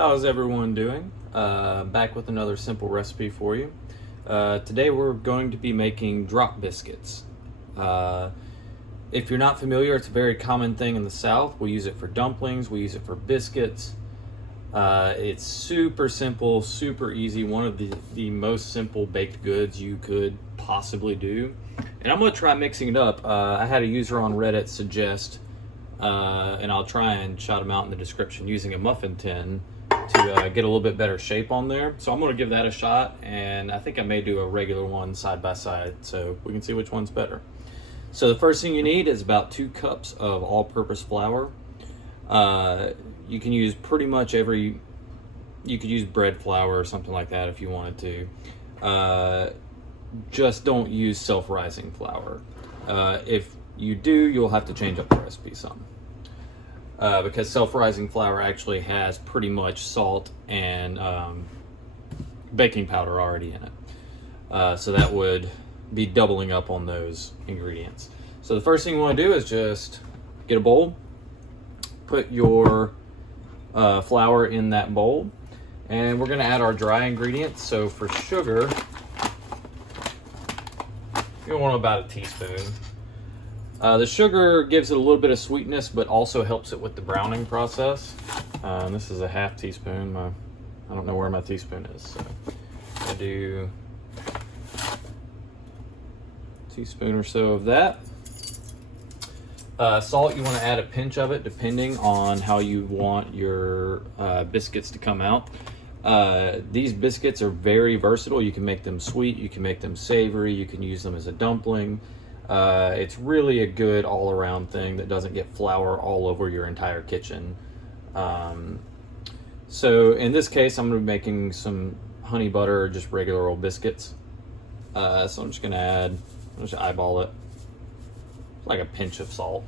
How's everyone doing? Back with another simple recipe for you. Today we're going to be making drop biscuits. If you're not familiar, it's a very common thing in the South. We use it for dumplings, we use it for biscuits. It's super simple, super easy, one of the most simple baked goods you could possibly do. And I'm going to try mixing it up. I had a user on Reddit suggest, and I'll try and shout them out in the description, using a muffin tin to get a little bit better shape on there. So I'm going to give that a shot, and I think I may do a regular one side by side so we can see which one's better. So the first thing you need is about 2 cups of all-purpose flour. You can use pretty much you could use bread flour or something like that if you wanted to. Just don't use self-rising flour. If you do, you'll have to change up the recipe some. Because self-rising flour actually has pretty much salt and baking powder already in it. So that would be doubling up on those ingredients. So the first thing you want to do is just get a bowl, put your flour in that bowl, and we're going to add our dry ingredients. So for sugar, you want about a teaspoon. The sugar gives it a little bit of sweetness, but also helps it with the browning process. This is a half teaspoon. I don't know where my teaspoon is, so I do a teaspoon or so of that. Salt, you want to add a pinch of it depending on how you want your biscuits to come out. These biscuits are very versatile. You can make them sweet, you can make them savory, you can use them as a dumpling. It's really a good all-around thing that doesn't get flour all over your entire kitchen. So in this case, I'm going to be making some honey butter or just regular old biscuits. So I'm just going to just eyeball it. It's like a pinch of salt.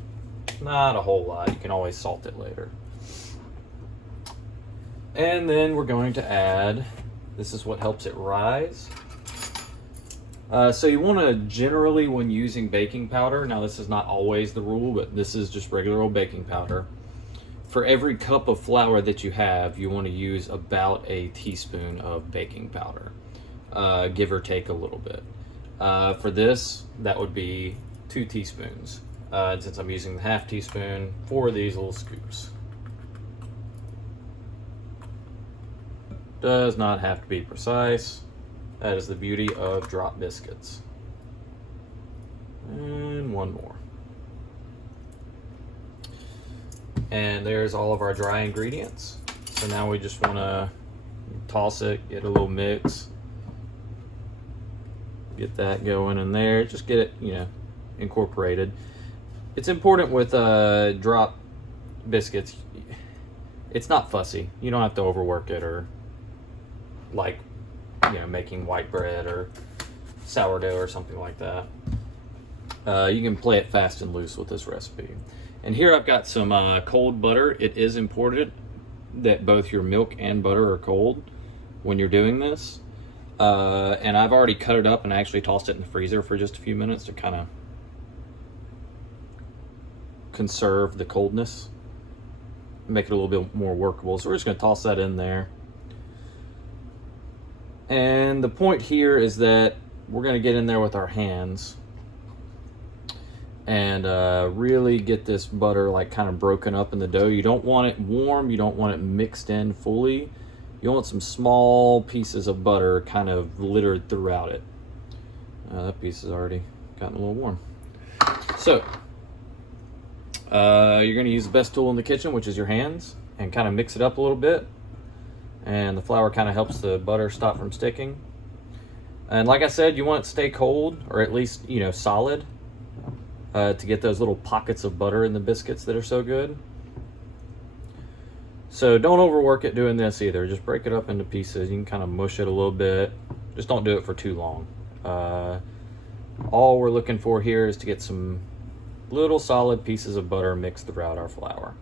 Not a whole lot. You can always salt it later. And then we're going to add, this is what helps it rise. So you want to generally, when using baking powder, now this is not always the rule, but this is just regular old baking powder. For every cup of flour that you have, you want to use about a teaspoon of baking powder, give or take a little bit. For this, that would be 2 teaspoons. And since I'm using the half teaspoon, 4 of these little scoops. Does not have to be precise. That is the beauty of drop biscuits. And 1 more. And there's all of our dry ingredients. So now we just want to toss it, get a little mix. Get that going in there. Just get it, incorporated. It's important with drop biscuits. It's not fussy. You don't have to overwork it or like making white bread or sourdough or something like that. You can play it fast and loose with this recipe. And here I've got some cold butter. It is important that both your milk and butter are cold when you're doing this. And I've already cut it up and actually tossed it in the freezer for just a few minutes to kind of conserve the coldness, make it a little bit more workable. So we're just going to toss that in there. And the point here is that we're going to get in there with our hands and really get this butter like kind of broken up in the dough. You don't want it warm, you don't want it mixed in fully. You want some small pieces of butter kind of littered throughout it. That piece has already gotten a little warm. So you're going to use the best tool in the kitchen, which is your hands, and kind of mix it up a little bit. And the flour kind of helps the butter stop from sticking. And like I said, you want it to stay cold, or at least, solid, to get those little pockets of butter in the biscuits that are so good. So don't overwork it doing this either. Just break it up into pieces. You can kind of mush it a little bit. Just don't do it for too long. All we're looking for here is to get some little solid pieces of butter mixed throughout our flour.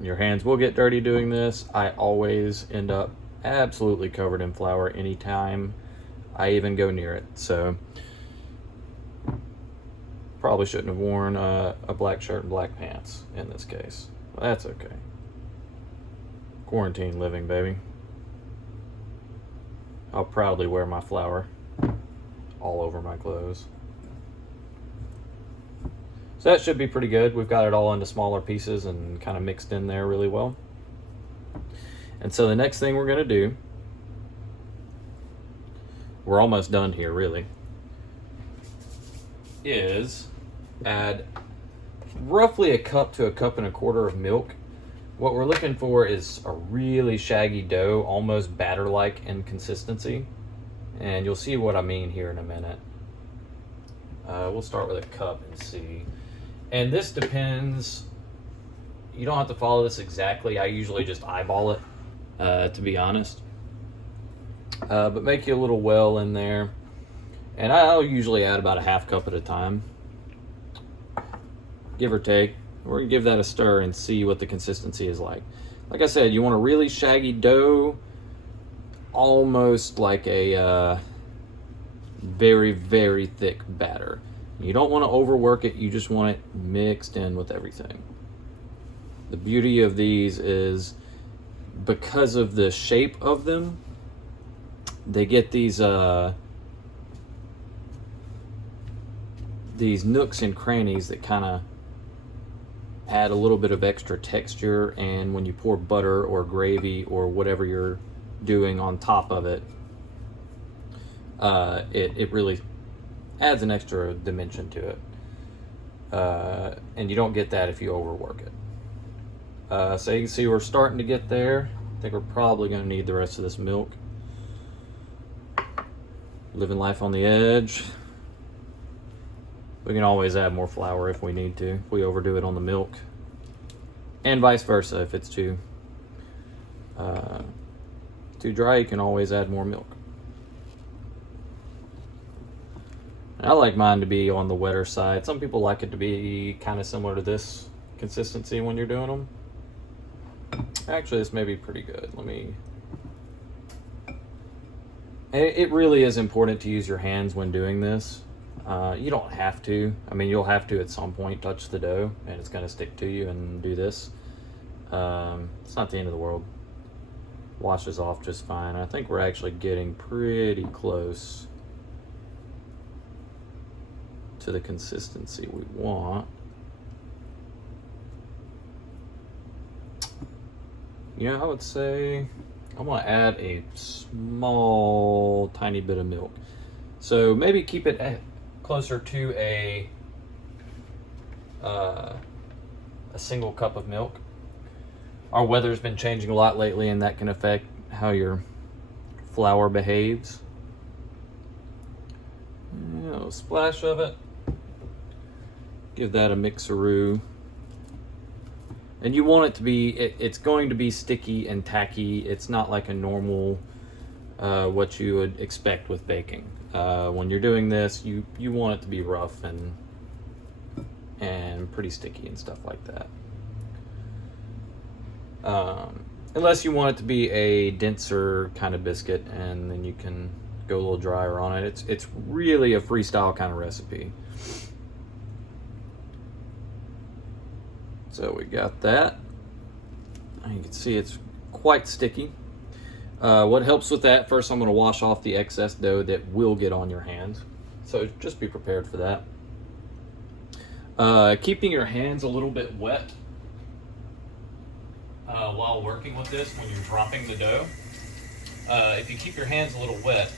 Your hands will get dirty doing this. I always end up absolutely covered in flour anytime I even go near it. So probably shouldn't have worn a black shirt and black pants in this case. But that's okay. Quarantine living, baby. I'll proudly wear my flour all over my clothes. So that should be pretty good. We've got it all into smaller pieces and kind of mixed in there really well. And so the next thing we're going to do, we're almost done here really, is add roughly a cup to a cup and a quarter of milk. What we're looking for is a really shaggy dough, almost batter-like in consistency. And you'll see what I mean here in a minute. We'll start with a cup and see. And this depends, you don't have to follow this exactly. I usually just eyeball it, to be honest. But make you a little well in there. And I'll usually add about a half cup at a time, give or take. We're gonna give that a stir and see what the consistency is like. Like I said, you want a really shaggy dough, almost like a very, very thick batter. You don't want to overwork it, you just want it mixed in with everything. The beauty of these is because of the shape of them, they get these nooks and crannies that kind of add a little bit of extra texture, and when you pour butter or gravy or whatever you're doing on top of it, it really adds an extra dimension to it. And you don't get that if you overwork it. So you can see we're starting to get there. I think we're probably going to need the rest of this milk. Living life on the edge. We can always add more flour if we need to, if we overdo it on the milk. And vice versa, if it's too dry, you can always add more milk. And I like mine to be on the wetter side. Some people like it to be kind of similar to this consistency when you're doing them. Actually, this may be pretty good. It really is important to use your hands when doing this. You don't have to. I mean, you'll have to at some point touch the dough and it's going to stick to you and do this. It's not the end of the world. Washes off just fine. I think we're actually getting pretty close to the consistency we want. Yeah, I would say I want to add a small, tiny bit of milk. So maybe keep it closer to a single cup of milk. Our weather's been changing a lot lately, and that can affect how your flour behaves. A splash of it. Give that a mixeroo. And you want it to be, it's going to be sticky and tacky. It's not like a normal, what you would expect with baking. When you're doing this, you want it to be rough and pretty sticky and stuff like that. Unless you want it to be a denser kind of biscuit, and then you can go a little drier on it. It's really a freestyle kind of recipe. So we got that. You can see it's quite sticky. What helps with that, first I'm going to wash off the excess dough that will get on your hands. So just be prepared for that. Keeping your hands a little bit wet while working with this when you're dropping the dough. If you keep your hands a little wet,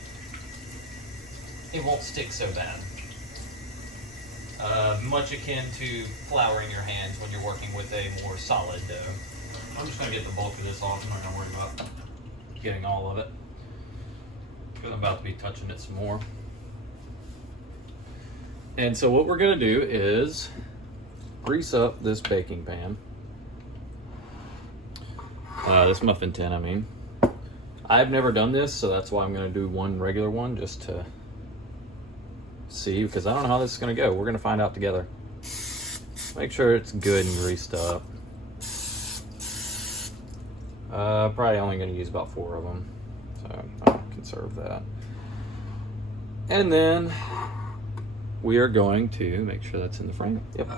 it won't stick so bad. Much akin to flouring your hands when you're working with a more solid dough. I'm just going to get the bulk of this off. I'm not going to worry about getting all of it, because I'm about to be touching it some more. And so what we're going to do is grease up this baking pan. This muffin tin, I mean. I've never done this, so that's why I'm going to do one regular one, just to see, because I don't know how this is going to go. We're going to find out together. Make sure it's good and greased up. Probably only going to use about 4 of them, so I'll conserve that. And then we are going to make sure that's in the frame. Yep.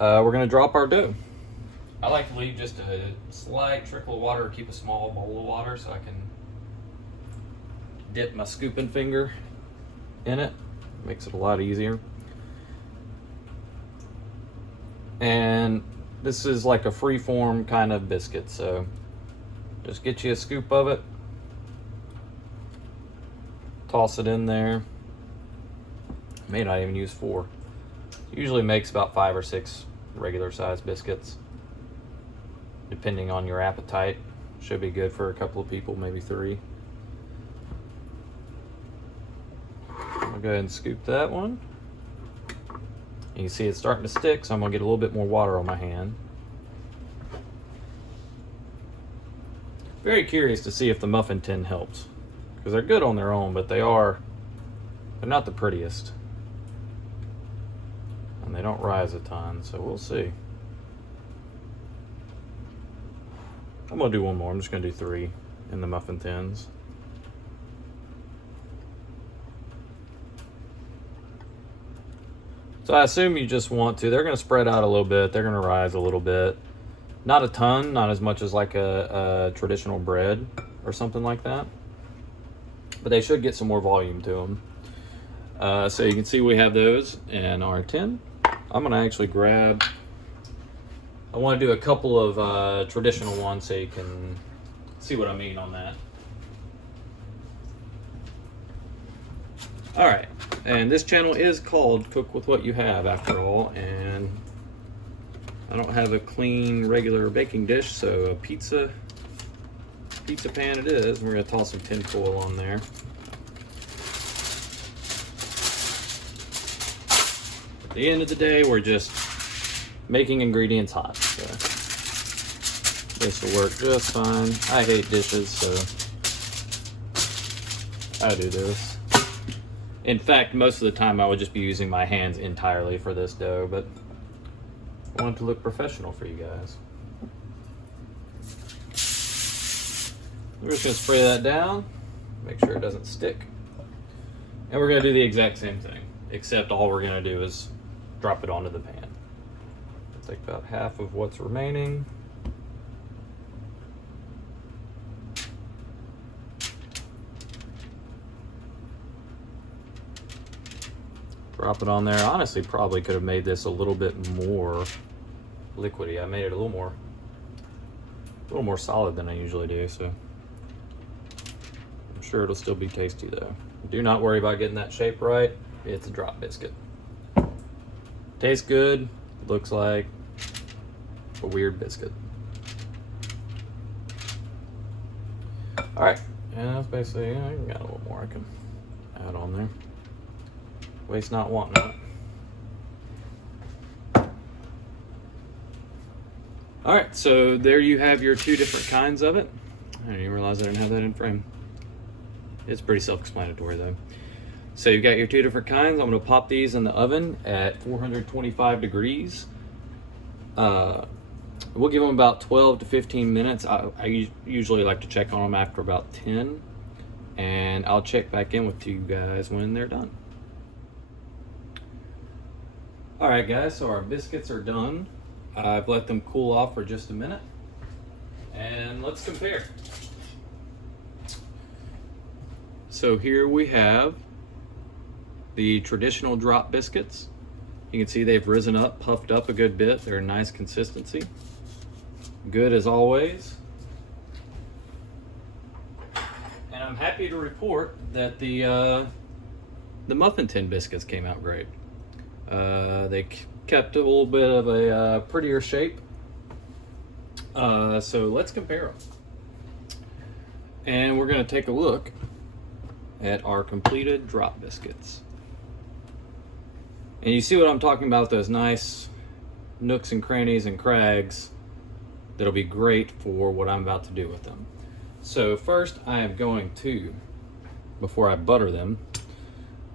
We're going to drop our dough. I like to leave just a slight trickle of water or keep a small bowl of water so I can dip my scooping finger in it. Makes it a lot easier. And this is like a free form kind of biscuit, so just get you a scoop of it, toss it in there. May not even use 4. Usually makes about 5 or 6 regular sized biscuits, depending on your appetite. Should be good for a couple of people, maybe 3. I'll go ahead and scoop that one. You can see it's starting to stick, so I'm gonna get a little bit more water on my hand. Very curious to see if the muffin tin helps, because they're good on their own, but they're not the prettiest. And they don't rise a ton, so we'll see. I'm gonna do one more. I'm just gonna do 3 in the muffin tins. So I assume you just want to. They're gonna spread out a little bit. They're gonna rise a little bit. Not a ton, not as much as like a traditional bread or something like that. But they should get some more volume to them. So you can see we have those in our tin. I'm gonna actually grab, I wanna do a couple of traditional ones so you can see what I mean on that. All right, and this channel is called Cook With What You Have after all, and I don't have a clean regular baking dish, so a pizza pan it is. We're gonna toss some tin foil on there. At the end of the day, we're just making ingredients hot, so this will work just fine. I hate dishes, so I do this. In fact, most of the time I would just be using my hands entirely for this dough, but I want it to look professional for you guys. We're just gonna spray that down, make sure it doesn't stick. And we're gonna do the exact same thing, except all we're gonna do is drop it onto the pan. Take about half of what's remaining. Drop it on there. Honestly, probably could have made this a little bit more liquidy. I made it a little more solid than I usually do, so I'm sure it'll still be tasty though. Do not worry about getting that shape right. It's a drop biscuit. Tastes good. Looks like a weird biscuit. All right, and that's basically, I got a little more I can add on there. Waste not, want not. All right, so there you have your 2 different kinds of it. I didn't even realize I didn't have that in frame. It's pretty self-explanatory though. So you've got your 2 different kinds. I'm gonna pop these in the oven at 425 degrees. We'll give them about 12 to 15 minutes. I usually like to check on them after about 10, and I'll check back in with you guys when they're done. All right guys, so our biscuits are done. I've let them cool off for just a minute, and let's compare. So here we have the traditional drop biscuits. You can see they've risen up, puffed up a good bit. They're a nice consistency. Good as always. And I'm happy to report that the muffin tin biscuits came out great. They kept a little bit of a prettier shape. So let's compare them. And we're gonna take a look at our completed drop biscuits. And you see what I'm talking about, those nice nooks and crannies and crags that'll be great for what I'm about to do with them. So first I am going to, before I butter them,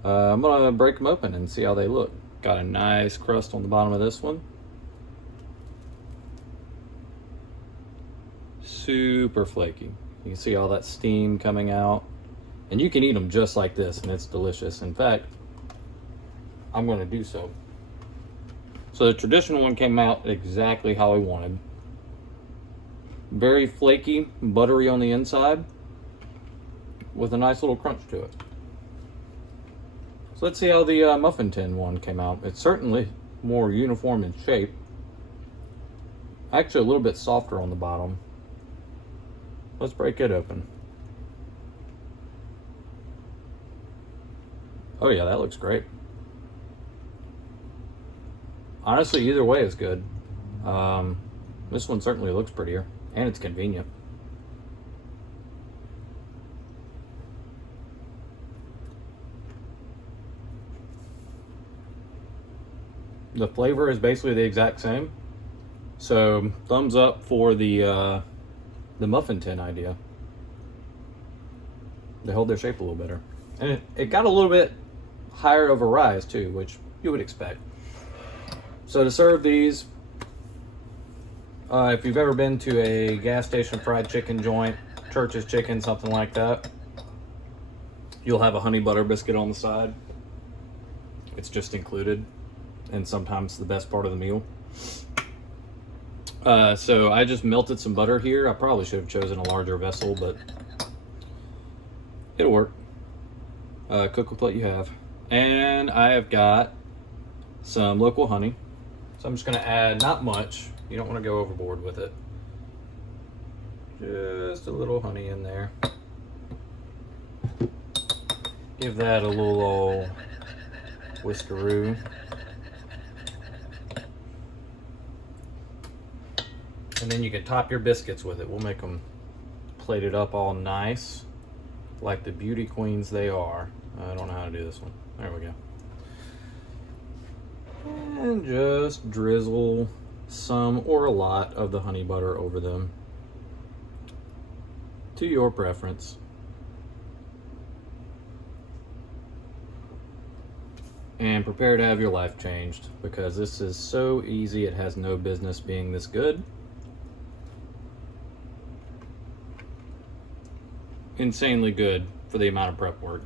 I'm gonna break them open and see how they look. Got a nice crust on the bottom of this one. Super flaky. You can see all that steam coming out. And you can eat them just like this and it's delicious. In fact, I'm gonna do so. So the traditional one came out exactly how I wanted. Very flaky, buttery on the inside, with a nice little crunch to it. So let's see how the muffin tin one came out. It's certainly more uniform in shape. Actually a little bit softer on the bottom. Let's break it open. Oh yeah, that looks great. Honestly, either way is good. This one certainly looks prettier, and it's convenient. The flavor is basically the exact same. So thumbs up for the muffin tin idea. They hold their shape a little better. And it got a little bit higher of a rise too, which you would expect. So to serve these, if you've ever been to a gas station fried chicken joint, Church's Chicken, something like that, you'll have a honey butter biscuit on the side. It's just included, and sometimes the best part of the meal. So I just melted some butter here. I probably should have chosen a larger vessel, but it'll work. Cook with what you have. And I have got some local honey. So I'm just going to add, not much. You don't want to go overboard with it. Just a little honey in there. Give that a little old whiskeroo. And then you can top your biscuits with it. We'll make them plated up all nice, like the beauty queens they are. I don't know how to do this one. There we go. And just drizzle some or a lot of the honey butter over them, to your preference. And prepare to have your life changed, because this is so easy, it has no business being this good. Insanely good for the amount of prep work.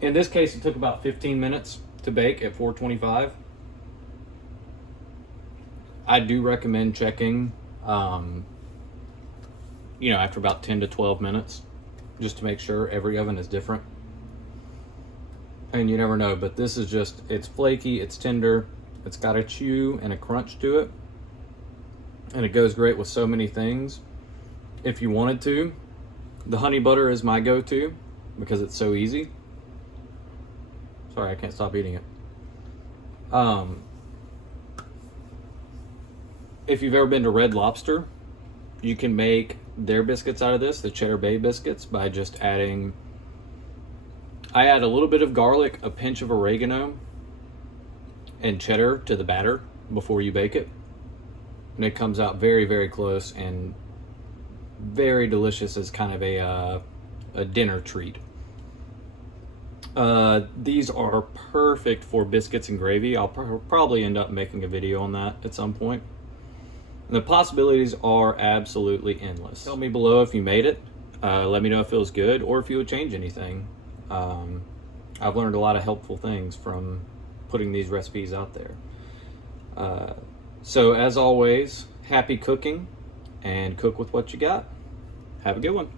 In this case, it took about 15 minutes to bake at 425. I do recommend checking, after about 10 to 12 minutes, just to make sure. Every oven is different. And you never know, but this is just, it's flaky, it's tender, it's got a chew and a crunch to it. And it goes great with so many things. If you wanted to, the honey butter is my go-to because it's so easy. Sorry, I can't stop eating it. If you've ever been to Red Lobster, you can make their biscuits out of this, the Cheddar Bay biscuits, by just adding, I add a little bit of garlic, a pinch of oregano, and cheddar to the batter before you bake it. And it comes out very, very close and very delicious as kind of a dinner treat. These are perfect for biscuits and gravy. I'll probably end up making a video on that at some point. And the possibilities are absolutely endless. Tell me below if you made it. Let me know if it was good or if you would change anything. I've learned a lot of helpful things from putting these recipes out there. So as always, happy cooking, and cook with what you got. Have a good one.